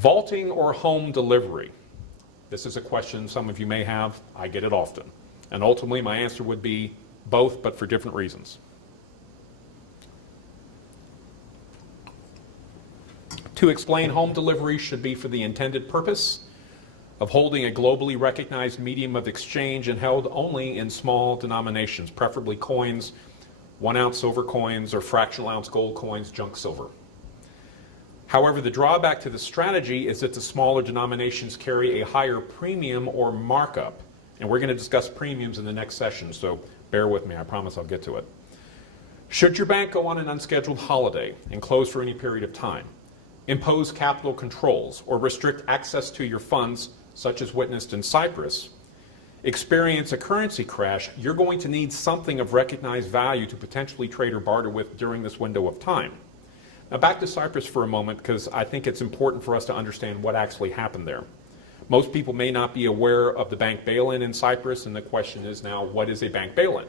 Vaulting or home delivery? This is a question some of you may have. I get it often. And ultimately, my answer would be both, but for different reasons. To explain, home delivery should be for the intended purpose of holding a globally recognized medium of exchange and held only in small denominations, preferably coins, 1 ounce silver coins, or fractional ounce gold coins, junk silver. However, the drawback to the strategy is that the smaller denominations carry a higher premium or markup. And we're going to discuss premiums in the next session, so bear with me. I promise I'll get to it. Should your bank go on an unscheduled holiday and close for any period of time, impose capital controls, or restrict access to your funds, such as witnessed in Cyprus, experience a currency crash, you're going to need something of recognized value to potentially trade or barter with during this window of time. Now back to Cyprus for a moment, because I think it's important for us to understand what actually happened there. Most people may not be aware of the bank bail-in in Cyprus, and the question is now, what is a bank bail-in?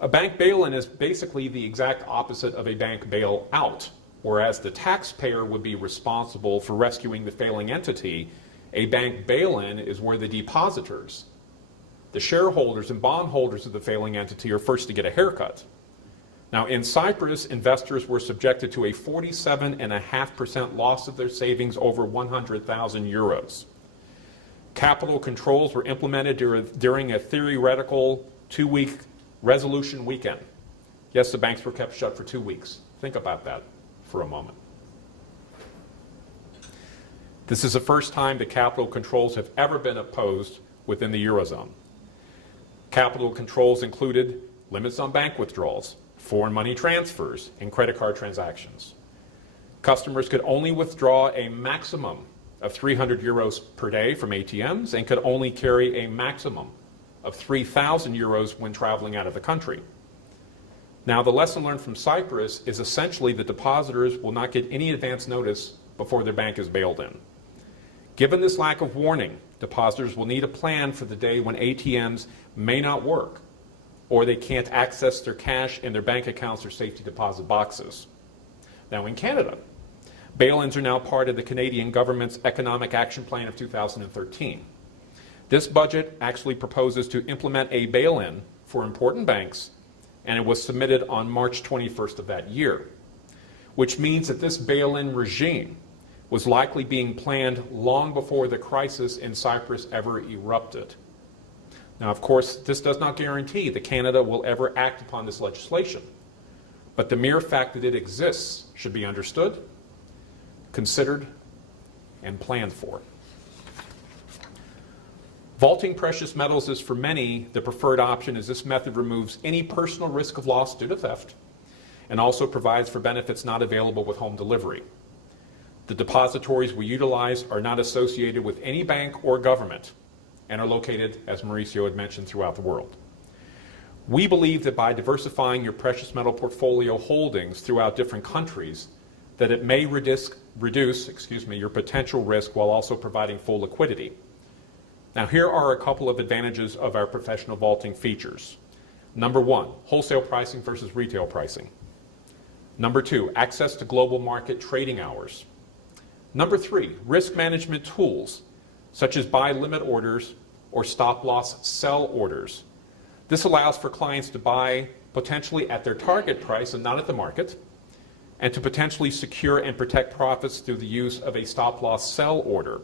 A bank bail-in is basically the exact opposite of a bank bail-out. Whereas the taxpayer would be responsible for rescuing the failing entity, a bank bail-in is where the depositors, the shareholders and bondholders of the failing entity, are first to get a haircut. Now, in Cyprus, investors were subjected to a 47.5% loss of their savings over 100,000 euros. Capital controls were implemented during a theoretical 2-week resolution weekend. Yes, the banks were kept shut for 2 weeks. Think about that for a moment. This is the first time that capital controls have ever been imposed within the Eurozone. Capital controls included limits on bank withdrawals, foreign money transfers, and credit card transactions. Customers could only withdraw a maximum of 300 euros per day from ATMs and could only carry a maximum of 3,000 euros when traveling out of the country. Now, the lesson learned from Cyprus is essentially that depositors will not get any advance notice before their bank is bailed in. Given this lack of warning, depositors will need a plan for the day when ATMs may not work, or they can't access their cash in their bank accounts or safety deposit boxes. Now, in Canada, bail-ins are now part of the Canadian government's Economic Action Plan of 2013. This budget actually proposes to implement a bail-in for important banks, and it was submitted on March 21st of that year, which means that this bail-in regime was likely being planned long before the crisis in Cyprus ever erupted. Now, of course, this does not guarantee that Canada will ever act upon this legislation, but the mere fact that it exists should be understood, considered, and planned for. Vaulting precious metals is for many the preferred option, as this method removes any personal risk of loss due to theft and also provides for benefits not available with home delivery. The depositories we utilize are not associated with any bank or government and are located, as Mauricio had mentioned, throughout the world. We believe that by diversifying your precious metal portfolio holdings throughout different countries, that it may reduce your potential risk while also providing full liquidity. Now, here are a couple of advantages of our professional vaulting features. Number 1, wholesale pricing versus retail pricing. Number 2, access to global market trading hours. Number 3, risk management tools, such as buy limit orders or stop loss sell orders. This allows for clients to buy potentially at their target price and not at the market, and to potentially secure and protect profits through the use of a stop loss sell order.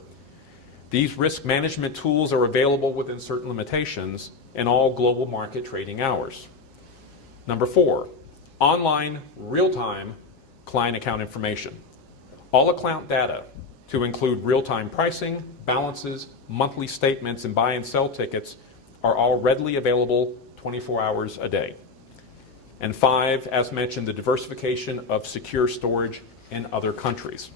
These risk management tools are available within certain limitations in all global market trading hours. Number 4, online real-time client account information. All account data, to include real-time pricing, balances, monthly statements, and buy and sell tickets, are all readily available 24 hours a day. And 5, as mentioned, the diversification of secure storage in other countries.